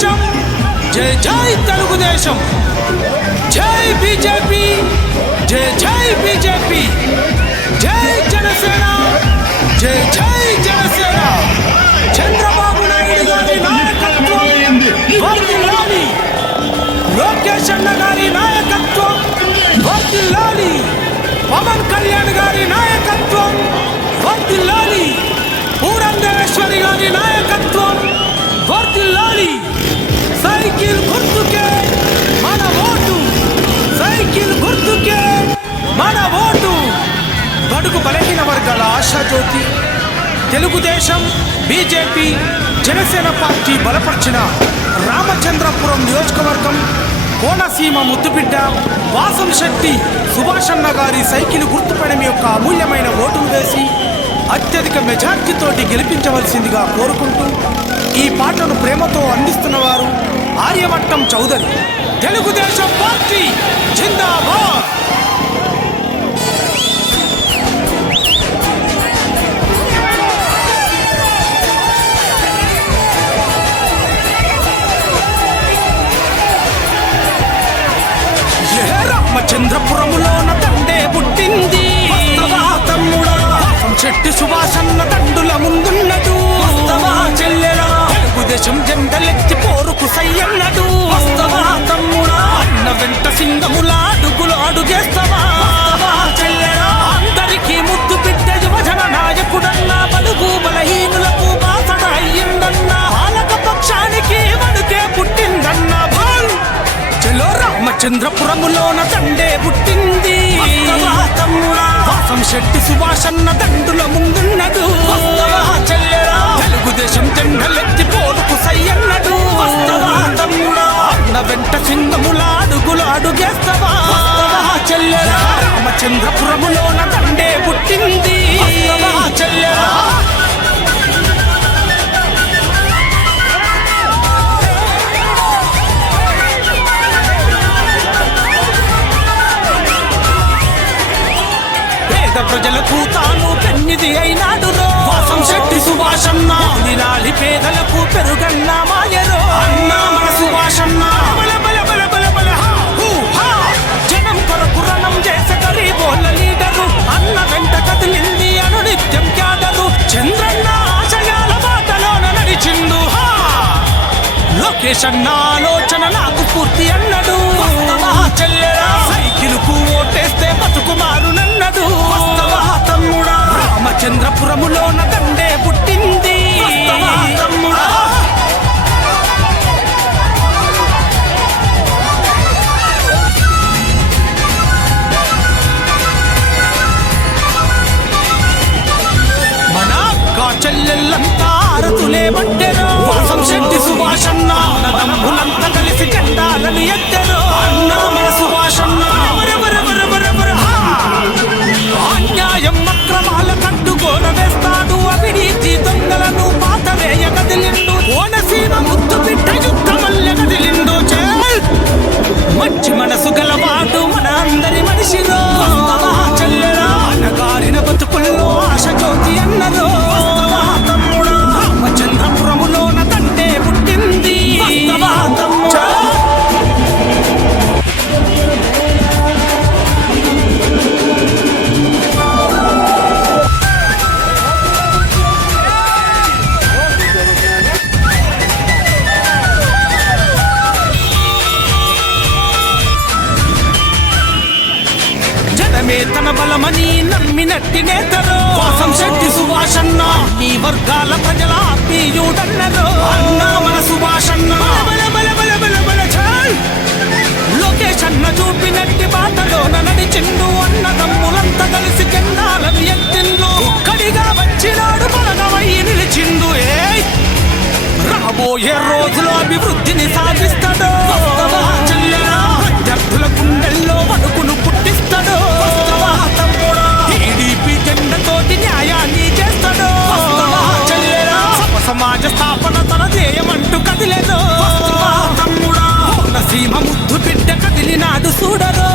తెలుగుదేశం, జై జై తెలుగుదేశం, జై బీజేపీ, జై జై బీజేపీ, జై జనసేన, జై జై జనసేన. చంద్రబాబు నాయుడు గారి నాయకత్వం వర్ధిల్లాలి, లోకేష్ అన్న గారి నాయకత్వం వర్ధిల్లాలి, పవన్ కళ్యాణ్ గారి నాయకత్వం వర్ధిల్లాలి, పూరంధేశ్వరి గారి నాయకత్వం వర్ధిల్లాలి. సైకిల్ గుర్తుకే మన ఓటు, సైకిల్ గుర్తుకే మన ఓటు. బడుగు బలహీన వర్గాల ఆశాజ్యోతి తెలుగుదేశం, బీజేపీ, జనసేన పార్టీ బలపరిచిన రామచంద్రపురం నియోజకవర్గం కోనసీమ ముద్దుబిడ్డ వాసంశెట్టి సుభాష్ అన్న గారి సైకిల్ గుర్తుపైన మీ యొక్క అమూల్యమైన ఓటును వేసి అత్యధిక మెజార్టీతోటి గెలిపించవలసిందిగా కోరుకుంటూ ఈ పాటను ప్రేమతో అందిస్తున్నవారు ఆర్యవట్టం చౌదరి. తెలుగుదేశం పార్టీ జిందాబాద్. రామచంద్రపురములోన దండే పుట్టింది తమ్ముడా, చెట్టి సుభాషన్న దండుల ముందున్నడు తెలుగుదేశం జెండలెత్తి పోరుకు సయ్యన్నడు తమ్ముడా. అన్న వెంట సింగముల అడుగులు అడుగేస్తావా చెల్లెరా. అందరికీ ముద్దు బిడ్డ యువజన నాయకుడన్న బలుగు బలహీనులకు బాసడ అయ్యిందన్నా, పాలక పక్షానికి వణుకే పుట్టిందన్న. చలో రామచంద్రపురములోన దండే పుట్టింది వాసంశెట్టి సుభాషన్న దండుల ముందున్నడు తెలుగుదేశం జెండలెత్తి పోరుకు సయ్యన్నడు అన్న వెంట సింగముల అడుగులు అడుగేస్తావా చెల్లెరా. రామచంద్రపురములోన దండే పుట్టింది చెల్లెరా. ప్రజలకు తాను పెన్నిది అయినాడు వాసంశెట్టి సుభాషన్న. నిరాలి పేదలకు పెరుగన్న మాయరో అన్న మన సుభాషన్న. జనం కొరకు రణం చేసే గరీబోళ్ళ లీడరు అన్న వెంట కదిలింది అనునిత్యం క్యాడరు. చంద్రన్న ఆశయాల బాటలోన నడిచిండు లోకేష్ అన్న ఆలోచన నాకు పూర్తి అన్నడు చెల్లెరా. సైకిలుకు ఓటేస్తే బతుకు మారునన్నడు తమ్ముడా. రామచంద్రపురములోన దండే పుట్టింది తమ్ముడా. మన అక్క చెల్లెళ్ళంతా ఆరతులే పట్టెరు వాసంశెట్టి సుభాషన్న. నదమ్ములంతా కలిసి జెండాలను ఎత్తెరు అన్న మన సుభాషన్న. అన్యాయం అక్రమాల కట్టుకోన వేస్తాడు, అవినీతి దొంగలను పాతవేయ కదిలిండు. కోనసీమ ముద్దు బిడ్డ యుద్ధమల్లె కదిలిండు. మంచి మనసు గలవాడు మన అందరి మనిషిలో చెల్లెరా. అనగారిన బతుకుల్లో ఆశ జ్యోతి అన్నరో తమ్ముడా. రామచంద్రపురములోన దండే పుట్టింది తమ్ముడా. తన బలమని నమ్మినట్టి నేతరు వాసంశెట్టి సుభాషన్న. ఈ వర్గాల ప్రజల ఆత్మీయుడన్నరు అన్న మన సుభాషన్న. లోకేష్ అన్న చూపినట్టి బాటలోన నడిచిండు. అన్న తమ్ములంతా కలిసి జెండాలను ఎత్తిండు. ఒక్కడిగా వచ్చినాడు బలగమయ్యి నిలిచిండు. రాబోయే రోజులో అభివృద్ధిని సాధిస్తాడు విద్యార్థుల గుండెల్లో వణుకును పుట్టిస్తాడు. టీడీపీ జెండతోటి న్యాయాన్ని చేస్తాడు. సమాజ స్థాపన తన ధ్యేయమంటూ కదిలేదో తమ్ముడా. కోనసీమ ముద్దు బిడ్డ కదిలినాడు చూడరు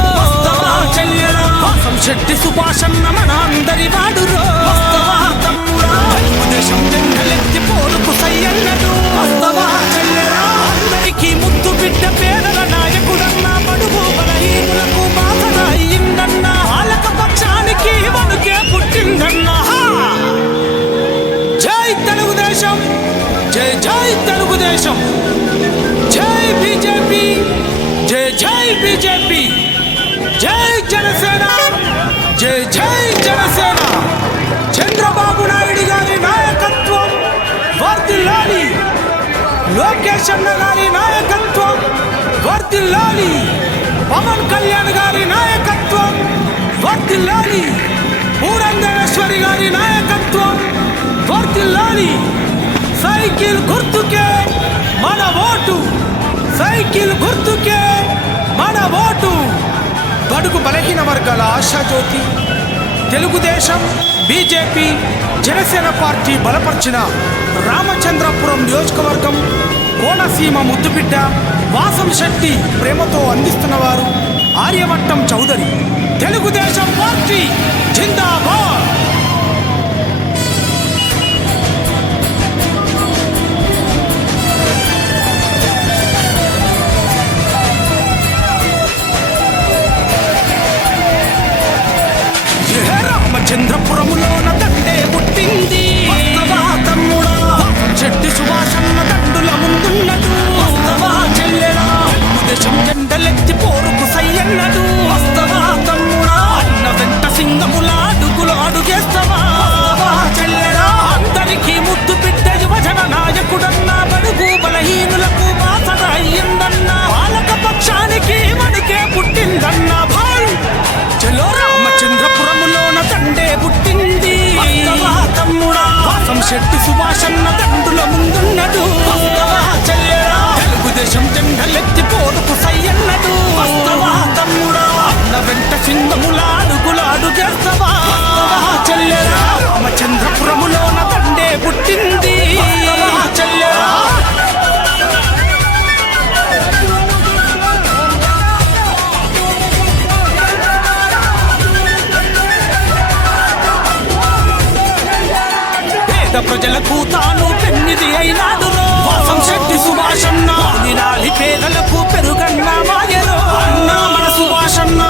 వాసంశెట్టి సుభాషన్న మన అందరి వాడురో తమ్ముడా. తెలుగుదేశం జెండలెత్తి పోరుకు సయ్యన్నడు చెల్లెరా. జై తెలుగుదేశం, జై బీజేపీ, జై జై బీజేపీ, జై జనసేన, జై జై జనసేన. చంద్రబాబు నాయుడు గారి నాయకత్వం వర్ధిల్లాలి, లోకేష్ అన్న గారి నాయకత్వం వర్ధిల్లాలి, పవన్ కళ్యాణ్ గారి నాయకత్వం వర్ధిల్లాలి, పూరంధరేశ్వరి గారి నాయకత్వం వర్ధిల్లాలి. సైకిల్ గుర్తుకే మన ఓటు, సైకిల్ గుర్తుకే మన ఓటు. బడుగు బలహీన వర్గాల ఆశాజ్యోతి తెలుగుదేశం, బీజేపీ, జనసేన పార్టీ బలపరిచిన రామచంద్రపురం నియోజకవర్గం కోనసీమ ముద్దుబిడ్డ వాసంశెట్టి ప్రేమతో అందిస్తున్నవారు ఆర్యవట్టం చౌదరి. తెలుగుదేశం పార్టీ జిందాబాద్. రామచంద్రపురములోన దండే పుట్టింది, చెట్టి సుభాషన్న దండుల ముందున్నదు, తెలుగుదేశం జెండలెత్తి పోరుకు సయ్యన్నడు, అన్న వెంట సింగముల అడుగులు అడుగేస్తావా చెల్లెరా. అందరికీ ముద్దు బిడ్డ యువజన నాయకుడన్న, బడుగు బలహీనులకు బాసర అయ్యిందన్న, పాలక పక్షానికి మనకే పుట్టిందన్న. భాయ్ చలో రామచంద్రపురములోన దండే పుట్టింది, వాసంశెట్టి సుభాషన్న దండుల ముందున్నడు, తెలుగుదేశం జెండలెత్తి పోరుకు సయ్యన్నడు, అన్న వెంట సింగముల అడుగుల అడుగేస్తావా చెల్లెరా. రామచంద్రపురములోన దండే పుట్టింది చెల్లెరా. ప్రజలకు తాను పెన్నిది అయినాడు వాసంశెట్టి సుభాషన్న, నినాలి పేదలకు పెరుగన్న మాయరో అన్న మన సుభాషన్న.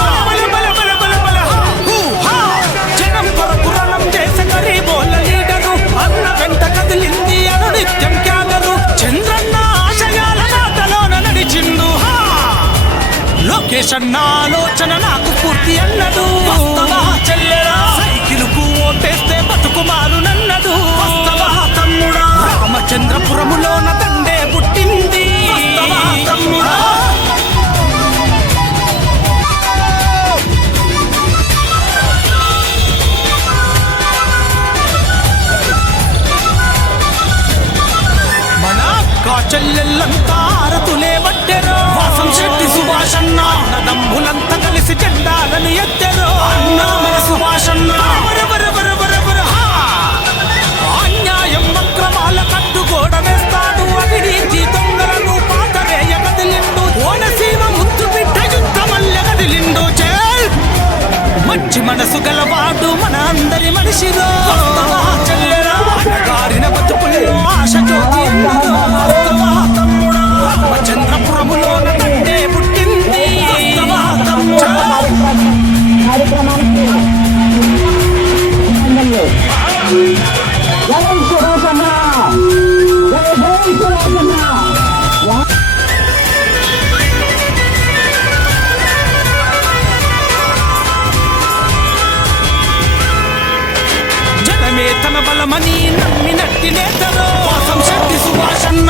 జనం కొరకు రణం చేసే గరీబోళ్ళ లీడరు, అన్న వెంట కదిలింది అను నిత్యం క్యాగరు, చంద్రన్న ఆశయాల నాటలోన నడిచిండు. లోకేష్ అన్న ఆలోచన నాకు స్ఫూర్తి అన్నడు, చెల్లెరా సైకిలుకు ఓటేస్తే బతుకుమారు నన్నడు. రామచంద్రపురములోన దండే పుట్టింది తమ్ముడా. మన చెల్లెళ్ళంతా ఆరతులే పట్టెరో, వాసంశెట్టి సుభాషన్న అన్నదమ్ములంతా కలిసి జెండాలను ఎత్తెరో, అన్న మన సుభాషన్న. అన్యాయం అక్రమాల కట్టుగోడ వేస్తాడు, అవినీతి దొంగలను పాతరేయ కదిలిండు, కోనసీమ ముద్దు బిడ్డ యుద్ధమల్ల కదిలిండు. మంచి మనసు గలవాడు మన అందరి మనిషిలో చెల్లెరా, గారిన బతుకుల్లో ఆశ జ్యోతి అన్నదో రామచంద్రపురములోన దండే పుట్టింది జనమే తన బలమని నమ్మినట్టి నేతరో వాసంశెట్టి సుభాషన్న,